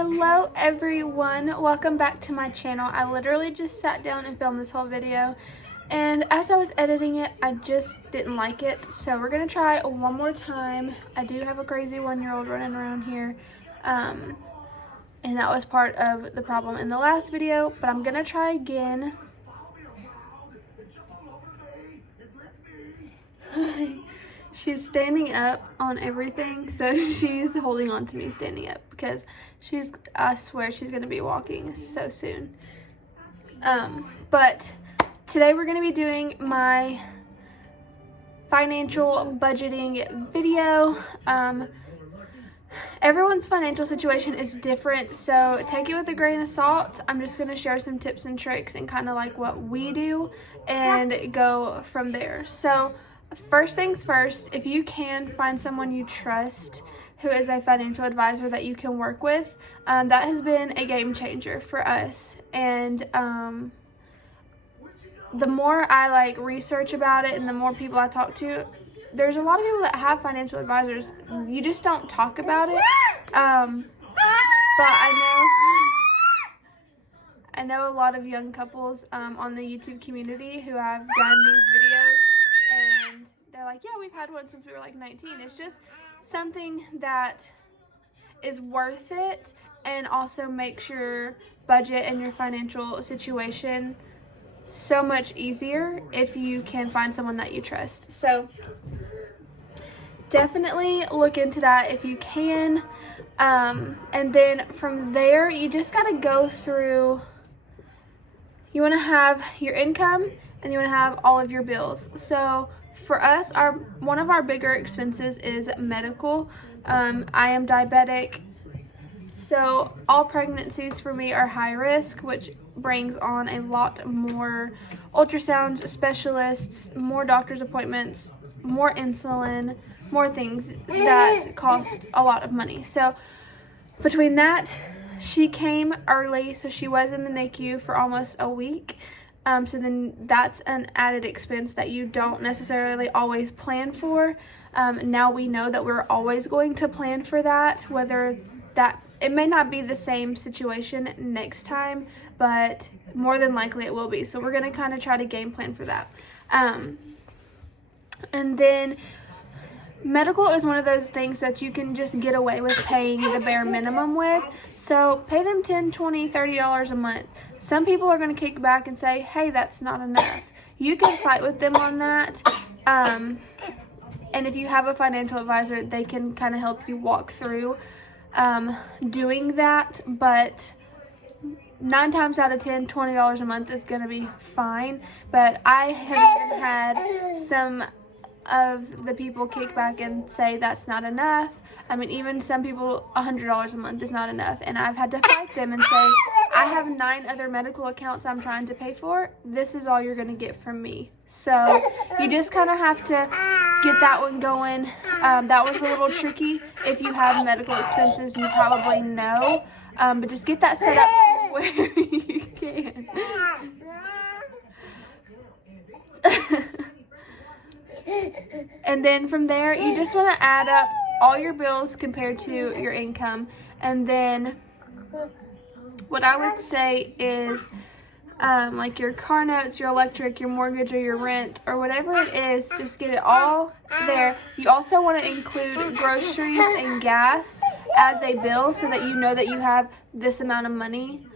Hello everyone, welcome back to my channel. I literally just sat down and filmed this whole video, and as I was editing it I just didn't like it, so we're gonna try one more time. I do have a crazy 1-year-old running around here, and that was part of the problem in the last video, but I'm gonna try again. She's standing up on everything, so she's holding on to me standing up because I swear she's gonna be walking so soon. But today we're gonna be doing my financial budgeting video. Everyone's financial situation is different, so take it with a grain of salt. I'm just gonna share some tips and tricks and kind of like what we do and go from there. So first things first, if you can find someone you trust who is a financial advisor that you can work with, that has been a game changer for us. And the more I research about it and the more people I talk to, there's a lot of people that have financial advisors. You just don't talk about it. But I know a lot of young couples on the YouTube community who have done these videos, and they're like, yeah, we've had one since we were like 19. It's just something that is worth it and also makes your budget and your financial situation so much easier if you can find someone that you trust. So definitely look into that if you can. And then from there, you just got to go through. You want to have your income and you want to have all of your bills. So for us, one of our bigger expenses is medical. I am diabetic, so all pregnancies for me are high risk, which brings on a lot more ultrasound specialists, more doctor's appointments, more insulin, more things that cost a lot of money. So between that, she came early, so she was in the NICU for almost a week. So then that's an added expense that you don't necessarily always plan for. Now we know that we're always going to plan for that, it may not be the same situation next time, but more than likely it will be. So we're going to kind of try to game plan for that. And then medical is one of those things that you can just get away with paying the bare minimum with. So pay them $10, $20, $30 a month. Some people are going to kick back and say, hey, that's not enough. You can fight with them on that. And if you have a financial advisor, they can kind of help you walk through doing that. But 9 times out of 10, $20 a month is going to be fine. But I have even had some of the people kick back and say that's not enough. I mean, even some people, $100 a month is not enough. And I've had to fight them and say, I have 9 other medical accounts I'm trying to pay for. This is all you're going to get from me. So you just kind of have to get that one going. That was a little tricky. If you have medical expenses, you probably know. But just get that set up where you can. And then from there, you just want to add up all your bills compared to your income. And then what I would say is like your car notes, your electric, your mortgage, or your rent, or whatever it is, just get it all there. You also want to include groceries and gas as a bill so that you know that you have this amount of money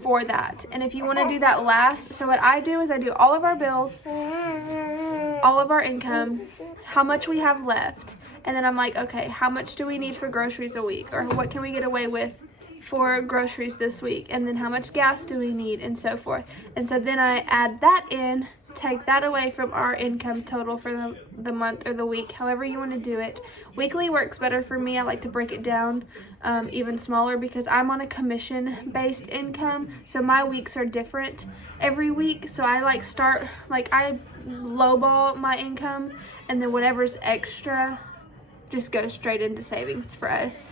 for that. And if you want to do that last, so what I do is I do all of our bills, all of our income, how much we have left, and then I'm like, okay, how much do we need for groceries a week, or what can we get away with for groceries this week, and then how much gas do we need, and so forth. And so then I add that in, take that away from our income total for the month or the week, however you want to do it. Weekly works better for me. I like to break it down even smaller because I'm on a commission-based income, so my weeks are different every week. So I I lowball my income, and then whatever's extra just goes straight into savings for us.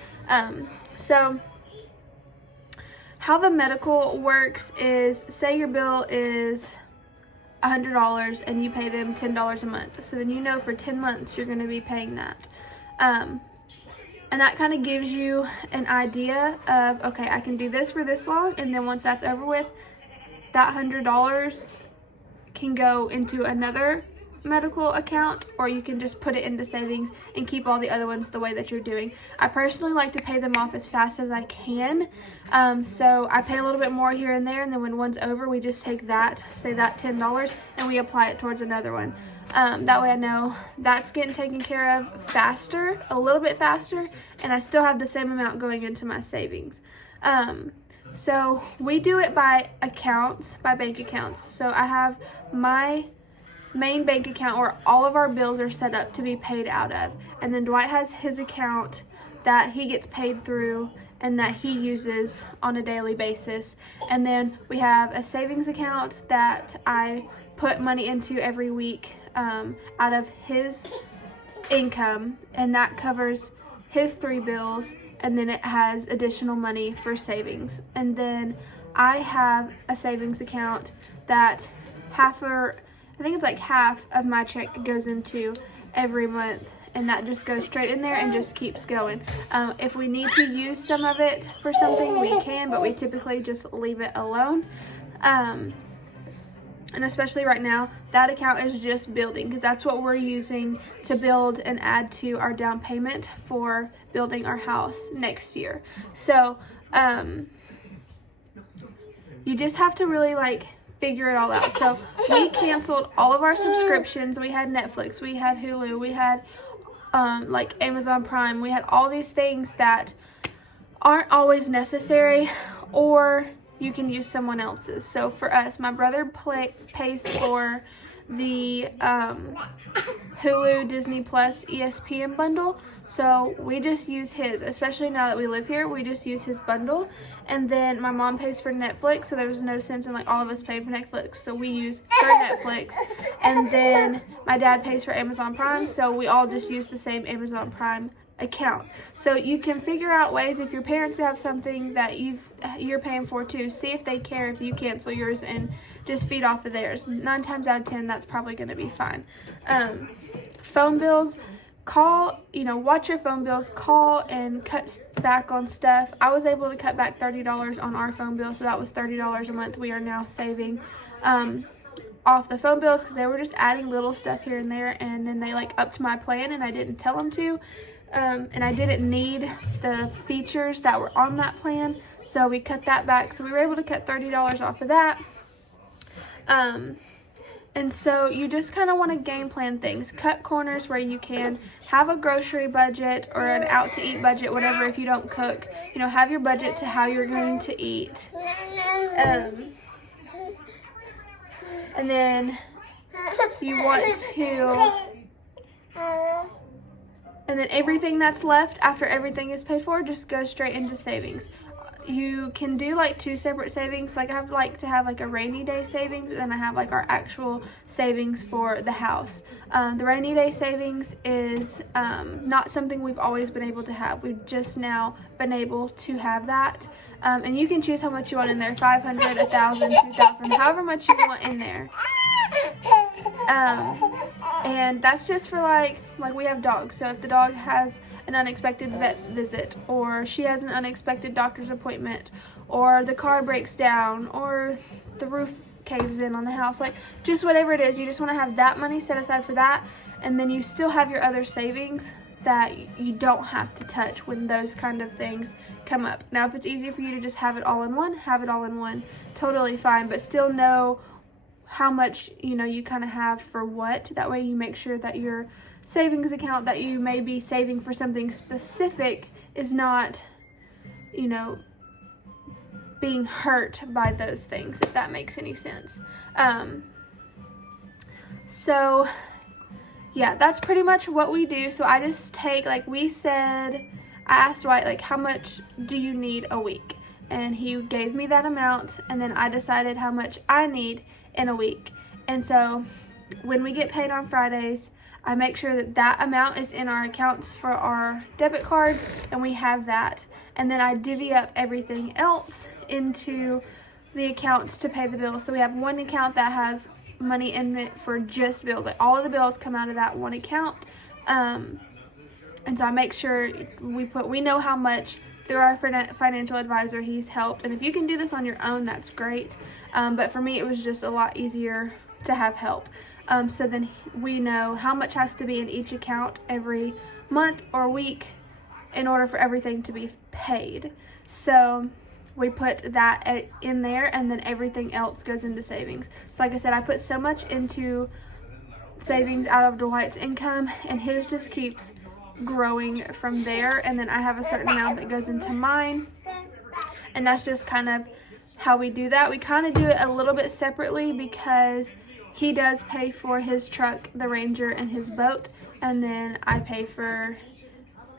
So how the medical works is, say your bill is $100 and you pay them $10 a month. So then you know for 10 months you're going to be paying that. And that kind of gives you an idea of, okay, I can do this for this long, and then once that's over with, that $100 can go into another medical account, or you can just put it into savings and keep all the other ones the way that you're doing. I personally like to pay them off as fast as I can, so I pay a little bit more here and there, and then when one's over, we just take that, say that $10, and we apply it towards another one. That way I know that's getting taken care of faster, a little bit faster, and I still have the same amount going into my savings. So we do it by accounts, by bank accounts. So I have my main bank account where all of our bills are set up to be paid out of, and then Dwight has his account that he gets paid through and that he uses on a daily basis. And then we have a savings account that I put money into every week out of his income, and that covers his 3 bills, and then it has additional money for savings. And then I have a savings account that I think it's like half of my check goes into every month, and that just goes straight in there and just keeps going. If we need to use some of it for something, we can, but we typically just leave it alone. And especially right now, that account is just building, because that's what we're using to build and add to our down payment for building our house next year. So you just have to really figure it all out. So we canceled all of our subscriptions. We had Netflix, we had Hulu, we had Amazon Prime. We had all these things that aren't always necessary, or you can use someone else's. So for us, my brother pays for the Hulu, Disney Plus, ESPN bundle. So we just use his, especially now that we live here, we just use his bundle. And then my mom pays for Netflix, so there was no sense in all of us paying for Netflix, so we use her Netflix. And then my dad pays for Amazon Prime, so we all just use the same Amazon Prime account. So you can figure out ways, if your parents have something that you're paying for too, see if they care if you cancel yours and just feed off of theirs. 9 times out of 10, that's probably going to be fine. Phone bills, watch your phone bills, call and cut back on stuff. I was able to cut back $30 on our phone bill, so that was $30 a month we are now saving off the phone bills, because they were just adding little stuff here and there, and then they upped my plan and I didn't tell them to, and I didn't need the features that were on that plan, so we cut that back. So we were able to cut $30 off of that. And so you just kind of want to game plan things, cut corners where you can, have a grocery budget or an out to eat budget, whatever. If you don't cook, have your budget to how you're going to eat. And then you want to, and then everything that's left after everything is paid for just goes straight into savings. You can do 2 separate savings. I have to have a rainy day savings, and then I have our actual savings for the house. The rainy day savings is not something we've always been able to have. We've just now been able to have that. And you can choose how much you want in there, 500, 1,000, 2,000, however much you want in there. And that's just for we have dogs. So if the dog has an unexpected vet visit, or she has an unexpected doctor's appointment, or the car breaks down, or the roof caves in on the house, just whatever it is, you just want to have that money set aside for that, and then you still have your other savings that you don't have to touch when those kind of things come up. Now, if it's easier for you to just have it all in one, have it all in one, totally fine, but still know how much you kind of have for what. That way you make sure that your savings account that you may be saving for something specific is not being hurt by those things, if that makes any sense. So yeah, that's pretty much what we do. So I just take, I asked Dwight, how much do you need a week? And he gave me that amount, and then I decided how much I need in a week. And so when we get paid on Fridays, I make sure that that amount is in our accounts for our debit cards, and we have that. And then I divvy up everything else into the accounts to pay the bills. So we have one account that has money in it for just bills. All of the bills come out of that one account. And so I make sure we know how much through our financial advisor he's helped. And if you can do this on your own, that's great. But for me, it was just a lot easier to have help. So then we know how much has to be in each account every month or week in order for everything to be paid. So we put that in there, and then everything else goes into savings. So like I said, I put so much into savings out of Dwight's income, and his just keeps growing from there. And then I have a certain amount that goes into mine, and that's just kind of how we do that. We kind of do it a little bit separately because he does pay for his truck, the Ranger, and his boat, and then I pay for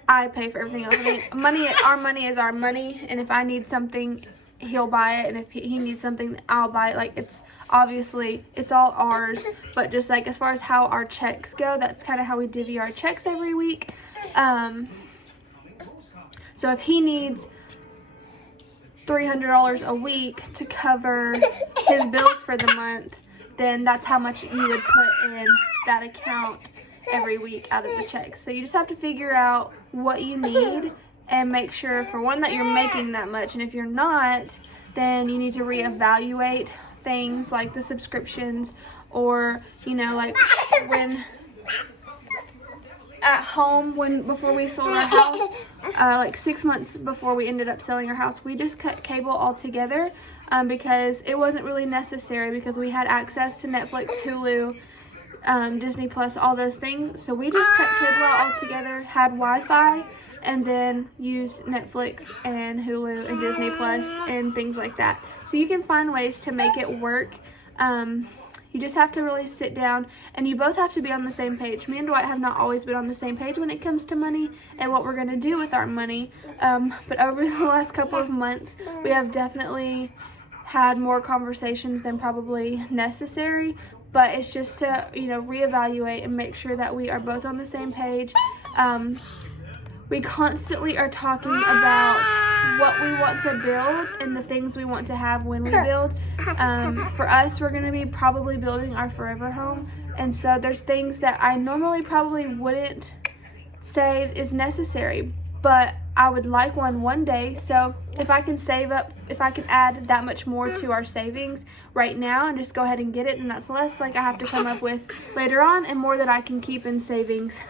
everything else. I mean, our money is our money, and if I need something, he'll buy it, and if he needs something, I'll buy it. Like, it's obviously, it's all ours, but just like as far as how our checks go, that's kind of how we divvy our checks every week. So if he needs $300 a week to cover his bills for the month, then that's how much you would put in that account every week out of the checks. So you just have to figure out what you need and make sure, for one, that you're making that much. And if you're not, then you need to reevaluate things like the subscriptions, or, you know, like when at home, before we sold our house, like 6 months before we ended up selling our house, we just cut cable altogether, because it wasn't really necessary, because we had access to Netflix, Hulu, Disney Plus, all those things. So we just cut cable out altogether, had Wi-Fi, and then used Netflix and Hulu and Disney Plus and things like that. So you can find ways to make it work. You just have to really sit down, and you both have to be on the same page. Me and Dwight have not always been on the same page when it comes to money and what we're going to do with our money. But over the last couple of months, we have definitely had more conversations than probably necessary. But it's just to, you know, reevaluate and make sure that we are both on the same page. We constantly are talking about what we want to build and the things we want to have when we build. For us, we're going to be probably building our forever home. And so there's things that I normally probably wouldn't say is necessary, but I would like one day. So if I can save up, if I can add that much more to our savings right now and just go ahead and get it, then that's less like I have to come up with later on, and more that I can keep in savings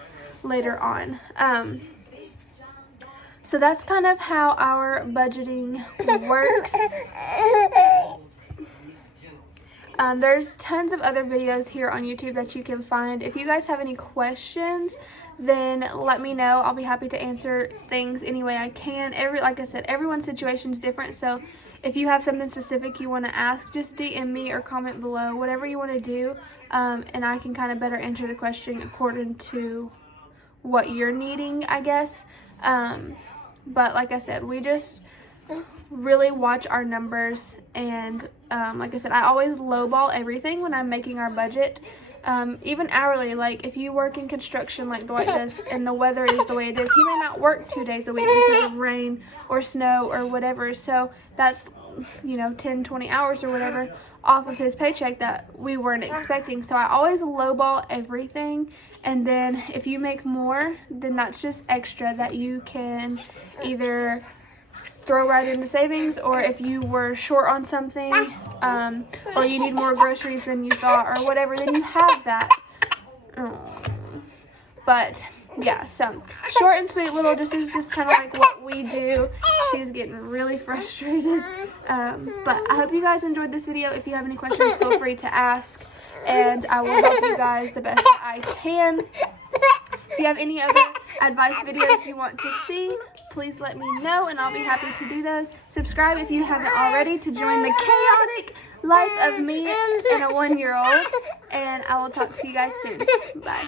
later on. So that's kind of how our budgeting works. There's tons of other videos here on YouTube that you can find. If you guys have any questions, then let me know. I'll be happy to answer things any way I can. Like I said, everyone's situation is different. So if you have something specific you want to ask, just DM me or comment below, whatever you want to do. And I can kind of better answer the question according to what you're needing, I guess. But like I said, we just really watch our numbers, and like I said, I always lowball everything when I'm making our budget, even hourly. Like if you work in construction like Dwight does and the weather is the way it is, he may not work 2 days a week because of rain or snow or whatever. So that's, you know, 10-20 hours or whatever off of his paycheck that we weren't expecting. So I always lowball everything, and then if you make more, then that's just extra that you can either throw right into savings, or if you were short on something, or you need more groceries than you thought or whatever, then you have that. But yeah, so short and sweet little, this is just kind of like what we do. She's getting really frustrated. But I hope you guys enjoyed this video. If you have any questions, feel free to ask, and I will help you guys the best that I can. If you have any other advice videos you want to see, please let me know, and I'll be happy to do those. Subscribe if you haven't already to join the chaotic life of me and a 1-year-old, and I will talk to you guys soon. Bye.